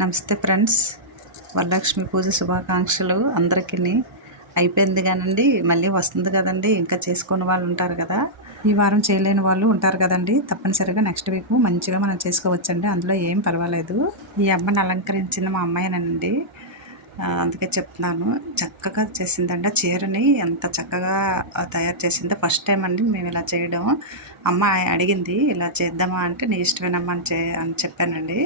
నమస్తే ఫ్రెండ్స్. వరలక్ష్మి పూజ శుభాకాంక్షలు అందరికీ అయిపోయింది కానండి మళ్ళీ వస్తుంది కదండి ఇంకా చేసుకున్న వాళ్ళు ఉంటారు కదా. ఈ వారం చేయలేని వాళ్ళు ఉంటారు కదండి. తప్పనిసరిగా నెక్స్ట్ వీక్ మంచిగా మనం చేసుకోవచ్చండి. అందులో ఏం పర్వాలేదు. ఈ అమ్మని అలంకరించిన మా అమ్మాయినండి. అందుకే చెప్తున్నాను. చక్కగా చేసిందండి ఆ చీరని ఎంత చక్కగా తయారు చేసిందో ఫస్ట్ టైం అండి మేము ఇలా చేయడం. అమ్మ అడిగింది ఇలా చేద్దామా? అంటే నీ ఇష్టమేనమ్మా అని చే అని చెప్పానండి.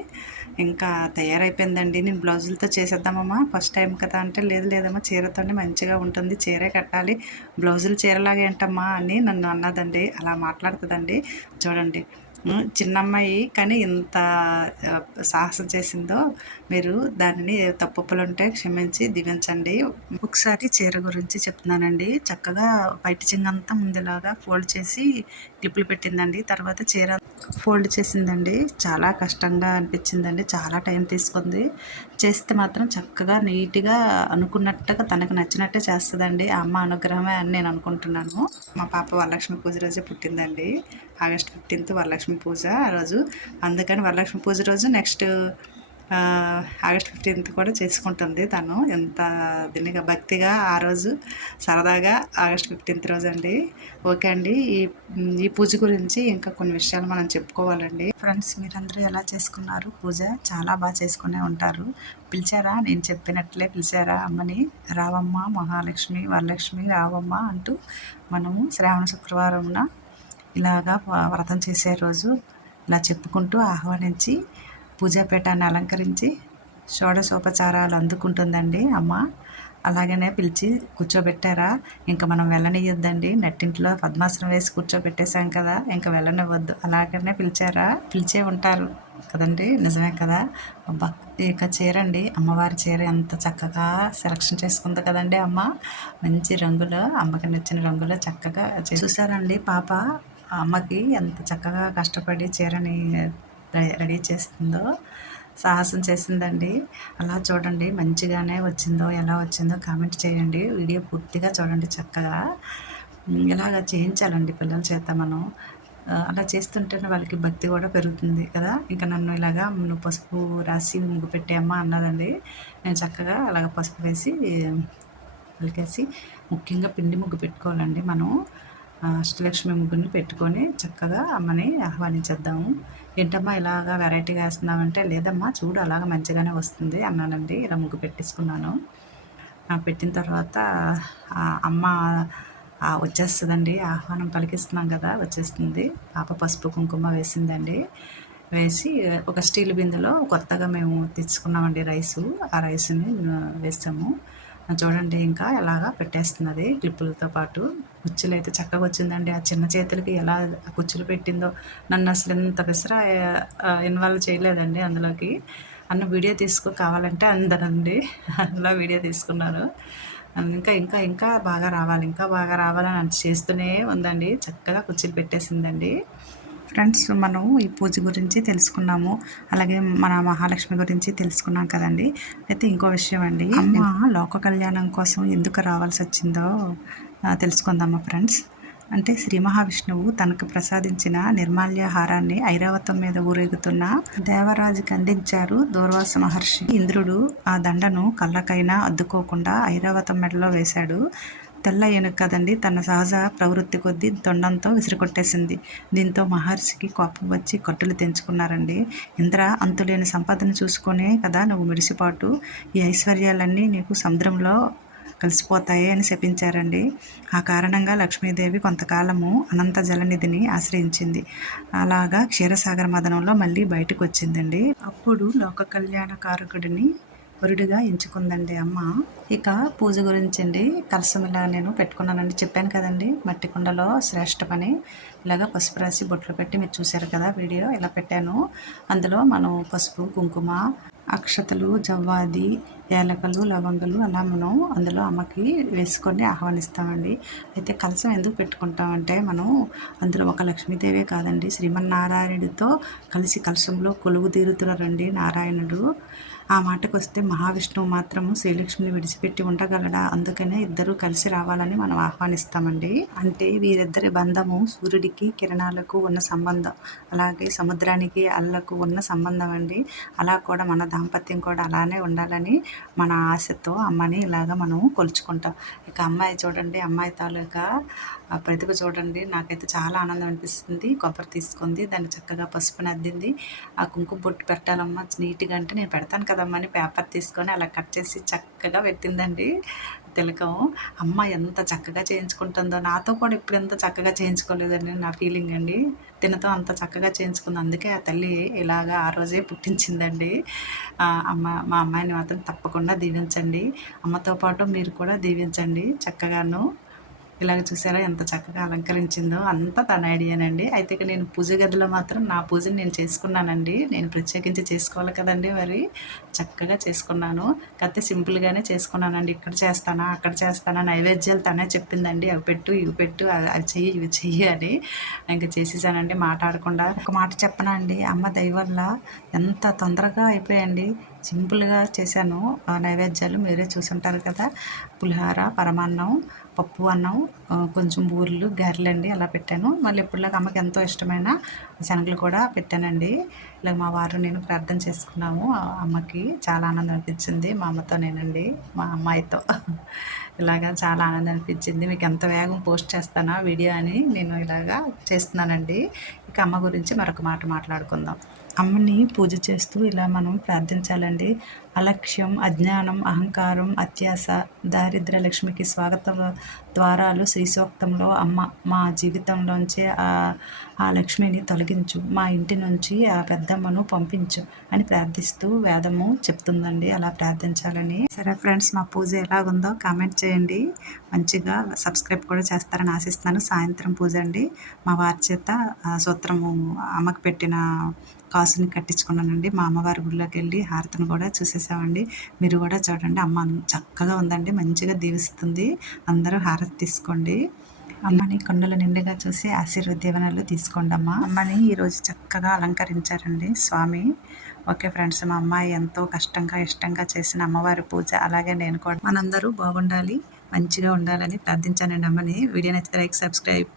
ఇంకా తయారైపోయిందండి. నేను బ్లౌజులతో చేసేద్దామమ్మా ఫస్ట్ టైం కదా అంటే లేదు లేదమ్మా చీరతోనే మంచిగా ఉంటుంది చీరే కట్టాలి. బ్లౌజులు చీరలాగా ఏంటమ్మా అని నన్ను అన్నదండి. అలా మాట్లాడుతుందండి. చూడండి. చిన్న అమ్మాయి కానీ ఇంత సాహసం చేసిందో మీరు దానిని తప్పులు ఉంటే క్షమించి దీవించండి. ఒకసారి చీర గురించి చెప్తున్నానండి. చక్కగా బయట చింగంతా ముందులాగా ఫోల్డ్ చేసి క్లిప్పులు పెట్టిందండి. తర్వాత చీర ఫోల్డ్ చేసిందండి. చాలా కష్టంగా అనిపించిందండి. చాలా టైం తీసుకుంది. చేస్తే మాత్రం చక్కగా నీట్గా అనుకున్నట్టుగా తనకు నచ్చినట్టే చేస్తుందండి. ఆ అమ్మ అనుగ్రహమే అని నేను అనుకుంటున్నాను. మా పాప వరలక్ష్మి పూజ రోజే పుట్టిందండి. ఆగస్ట్ ఫిఫ్టీన్త్ వరలక్ష్మి పూజ ఆ రోజు. అందుకని వరలక్ష్మి పూజ రోజు నెక్స్ట్ ఆగస్ట్ ఫిఫ్టీన్త్ కూడా చేసుకుంటుంది తను. ఎంత దీనిగా భక్తిగా ఆ రోజు సరదాగా ఆగస్ట్ ఫిఫ్టీన్త్ రోజు అండి. ఓకే అండి. ఈ ఈ పూజ గురించి ఇంకా కొన్ని విషయాలు మనం చెప్పుకోవాలండి. ఫ్రెండ్స్ మీరందరూ ఎలా చేసుకున్నారు పూజ? చాలా బాగా చేసుకునే ఉంటారు. పిలిచారా? నేను చెప్పినట్లే పిలిచారా? అమ్మని రావమ్మ మహాలక్ష్మి వరలక్ష్మి రావమ్మ అంటూ మనము శ్రావణ శుక్రవారంన ఇలాగా వ- వ్రతం చేసే రోజు ఇలా చెప్పుకుంటూ ఆహ్వానించి పూజాపీఠాన్ని అలంకరించి షోడశోపచారాలు అందుకుంటుందండి అమ్మ. అలాగనే పిలిచి కూర్చోబెట్టారా? ఇంకా మనం వెళ్ళనియొద్దండి నట్టింట్లో పద్మాసనం వేసి కూర్చోబెట్టేశాం కదా ఇంకా వెళ్ళనివ్వద్దు. అలాగనే పిలిచారా? పిలిచే ఉంటారు కదండి నిజమే కదా? అబ్బా ఇక చీర అండి అమ్మవారి చీర ఎంత చక్కగా సెలక్షన్ చేసుకుంది కదండి అమ్మ. మంచి రంగులో అమ్మకి నచ్చిన రంగులో చక్కగా చూసారండి పాప? ఆ అమ్మకి ఎంత చక్కగా కష్టపడి చీరని రెడీ చేస్తుందో సాహసం చేసిందండి. అలా చూడండి మంచిగానే వచ్చిందో ఎలా వచ్చిందో కామెంట్ చేయండి. వీడియో పూర్తిగా చూడండి చక్కగా. ఉమ్, ఇలాగ చేయించాలండి పిల్లల చేత మనం. అలా చేస్తుంటేనే వాళ్ళకి భక్తి కూడా పెరుగుతుంది కదా. ఇంకా నన్ను ఇలాగా నువ్వు పసుపు రాసి ముగ్గు పెట్టామా అన్నదండి నేను చక్కగా అలాగ పసుపు వేసి కలికేసి ముఖ్యంగా పిండి ముగ్గు పెట్టుకోవాలండి మనం. అష్టలక్ష్మి ముగ్గురిని పెట్టుకొని చక్కగా అమ్మని ఆహ్వానించేద్దాము. ఏంటమ్మా ఇలాగా వెరైటీగా వేస్తున్నామంటే లేదమ్మా చూడు అలాగ మంచిగానే వస్తుంది అన్నానండి. ఇలా ముగ్గు పెట్టించుకున్నాను పెట్టిన తర్వాత అమ్మ వచ్చేస్తుందండి. ఆహ్వానం పలికిస్తున్నాం కదా వచ్చేస్తుంది. పాప పసుపు కుంకుమ వేసిందండి. వేసి ఒక స్టీల్ బిందెలో కొత్తగా మేము తెచ్చుకున్నామండి రైసు. ఆ రైస్ని వేసాము. చూడండి ఇంకా ఎలాగా పెట్టేస్తున్నది క్లిప్పులతో పాటు. కుచ్చులు అయితే చక్కగా వచ్చిందండి. ఆ చిన్న చేతులకి ఎలా ఆ కుచ్చులు పెట్టిందో నన్ను అసలు ఇంత విసరా ఇన్వాల్వ్ చేయలేదండి అందులోకి. అన్న వీడియో తీసుకో కావాలంటే అందరండి. అందులో వీడియో తీసుకున్నారు. ఇంకా ఇంకా ఇంకా బాగా రావాలి ఇంకా బాగా రావాలని చేస్తూనే ఉందండి. చక్కగా కుర్చీలు పెట్టేసిందండి. ఫ్రెండ్స్ మనం ఈ పూజ గురించి తెలుసుకున్నాము. అలాగే మన మహాలక్ష్మి గురించి తెలుసుకున్నాం కదండి. అయితే ఇంకో విషయం అండి. అమ్మ లోక కళ్యాణం కోసం ఎందుకు రావాల్సి వచ్చిందో తెలుసుకుందామా ఫ్రెండ్స్? అంటే శ్రీ మహావిష్ణువు తనకు ప్రసాదించిన నిర్మాల్యాహారాన్ని ఐరావతం మీద ఊరేగుతున్న దేవరాజుకి అందించారు దూర్వాస మహర్షి. ఇంద్రుడు ఆ దండను కళ్ళకైనా అద్దుకోకుండా ఐరావతం మెడలో వేశాడు. తెల్ల ఏనుగు కదండి. తన సహజ ప్రవృత్తి కొద్దీ తొండంతో విసిరికొట్టేసింది. దీంతో మహర్షికి కోపం వచ్చి కట్టులు తెంచుకున్నారండి. ఇంద్ర అంతులేని సంపదను చూసుకునే కదా నువ్వు మిడిసిపాటు ఈ ఐశ్వర్యాలన్నీ నీకు సముద్రంలో కలిసిపోతాయి అని శపించారండి. ఆ కారణంగా లక్ష్మీదేవి కొంతకాలము అనంత జలనిధిని ఆశ్రయించింది. అలాగా క్షీరసాగర మదనంలో మళ్ళీ బయటకు వచ్చిందండి అప్పుడు లోక కళ్యాణకారకుడిని వరుడిగా ఎంచుకుందండి అమ్మ. ఇక పూజ గురించి అండి కలసం ఇలా నేను పెట్టుకున్నానండి. చెప్పాను కదండి మట్టి కుండలో శ్రేష్ఠ పని ఇలాగ పసుపు రాసి బొట్లు పెట్టి మీరు చూశారు కదా వీడియో ఇలా పెట్టాను. అందులో మనం పసుపు కుంకుమ అక్షతలు జవ్వాది ఏలకలు లవంగలు అలా మనం అందులో అమ్మకి వేసుకొని ఆహ్వానిస్తామండి. అయితే కలసం ఎందుకు పెట్టుకుంటామంటే మనం అందులో ఒక లక్ష్మీదేవే కాదండి శ్రీమన్నారాయణుడితో కలిసి కలశంలో కొలువు తీరుతున్నారండి నారాయణుడు. ఆ మాటకు వస్తే మహావిష్ణువు మాత్రము శ్రీలక్ష్మిని విడిచిపెట్టి ఉండగలడా? అందుకనే ఇద్దరు కలిసి రావాలని మనం ఆహ్వానిస్తామండి. అంటే వీరిద్దరి బంధము సూర్యుడికి కిరణాలకు ఉన్న సంబంధం అలాగే సముద్రానికి అల్లకు ఉన్న సంబంధం అండి. అలా కూడా మన దాంపత్యం కూడా అలానే ఉండాలని మన ఆశతో అమ్మని ఇలాగ మనం కొలుచుకుంటాం. ఇక అమ్మాయి చూడండి అమ్మాయి తాలూకా ప్రతిభ చూడండి నాకైతే చాలా ఆనందం అనిపిస్తుంది. కొబ్బరి తీసుకుంది దాన్ని చక్కగా పసుపు నద్దింది ఆ కుంకుమ బొట్టు పెట్టాలమ్మా నీట్గా అంటే నేను పెడతాను కదమ్మా అని పేపర్ తీసుకొని అలా కట్ చేసి చక్కగా పెట్టిందండి. తిలకం. అమ్మ ఎంత చక్కగా చేయించుకుంటుందో నాతో కూడా ఇప్పుడు ఎంత చక్కగా చేయించుకోలేదని నా ఫీలింగ్ అండి. తినతో అంత చక్కగా చేయించుకుంది. అందుకే ఆ తల్లి ఇలాగా ఆ రోజే పుట్టించిందండి. అమ్మ మా అమ్మాయిని మాత్రం తప్పకుండా దీవించండి. అమ్మతో పాటు మీరు కూడా దీవించండి చక్కగాను. ఇలాగ చూసారా ఎంత చక్కగా అలంకరించిందో అంతా తన ఐడియానండి. అయితే ఇక నేను పూజ గదిలో మాత్రం నా పూజని నేను చేసుకున్నానండి. నేను ప్రత్యేకించి చేసుకోవాలి కదండి మరి. చక్కగా చేసుకున్నాను. కాకపోతే సింపుల్గానే చేసుకున్నానండి. ఇక్కడ చేస్తానా అక్కడ చేస్తానా నైవేద్యాలు తనే చెప్పిందండి. అవి పెట్టు ఇవి పెట్టు అవి చెయ్యి ఇవి చెయ్యి అని ఇంకా చేసేసానండి మాట్లాడకుండా. ఒక మాట చెప్పనా అండి? అమ్మ దయ వల్ల ఎంత తొందరగా అయిపోయండి సింపుల్గా చేశాను. నైవేద్యాలు మీరే చూసుంటారు కదా. పులిహార పరమాన్నం పప్పు అన్నం కొంచెం బూరెలు గారెలండి అలా పెట్టాను. మళ్ళీ ఎప్పుడులాగా అమ్మకి ఎంతో ఇష్టమైన శనగలు కూడా పెట్టానండి. ఇలా మా వారు నేను ప్రార్థన చేసుకున్నాము. అమ్మకి చాలా ఆనందం అనిపించింది. మా అమ్మతో నేనండి మా అమ్మాయితో. ఇలాగా చాలా ఆనందం అనిపించింది. మీకు ఎంత వేగం పోస్ట్ చేస్తానా వీడియో అని నేను ఇలాగా చేస్తున్నానండి. ఇక అమ్మ గురించి మరొక మాట మాట్లాడుకుందాం. అమ్మని పూజ చేస్తూ ఇలా మనం ప్రార్థించాలండి. అలక్ష్యం అజ్ఞానం అహంకారం అత్యాస దారిద్ర లక్ష్మికి స్వాగత ద్వారాలు శ్రీసూక్తంలో అమ్మ. మా జీవితంలోంచి ఆ లక్ష్మిని తొలగించు. మా ఇంటి నుంచి ఆ పెద్దమ్మను పంపించు అని ప్రార్థిస్తూ వేదము చెప్తుందండి. అలా ప్రార్థించాలని. సరే ఫ్రెండ్స్ మా పూజ ఎలాగుందో కామెంట్ చేయండి. మంచిగా సబ్స్క్రైబ్ కూడా చేస్తారని ఆశిస్తున్నాను. సాయంత్రం పూజ అండి. మా వారి చేత సూత్రము అమ్మకు పెట్టిన కాసుని కట్టించుకున్నానండి. మా అమ్మవారి గుళ్ళోకి వెళ్ళి హారతిని కూడా చేసామండి మీరు కూడా చూడండి. అమ్మ చక్కగా ఉందండి. మంచిగా దీవిస్తుంది. అందరూ హారతి తీసుకోండి. అమ్మని కొండల నిండుగా చూసి ఆశీర్వదీవనాలు తీసుకోండి అమ్మ. అమ్మని ఈరోజు చక్కగా అలంకరించారండి స్వామి. ఓకే ఫ్రెండ్స్ మా అమ్మాయి ఎంతో కష్టంగా ఇష్టంగా చేసిన అమ్మవారి పూజ. అలాగే నేను కూడా. మనందరూ బాగుండాలి మంచిగా ఉండాలని ప్రార్థించానండి అమ్మని. వీడియో నచ్చితే లైక్ సబ్స్క్రైబ్.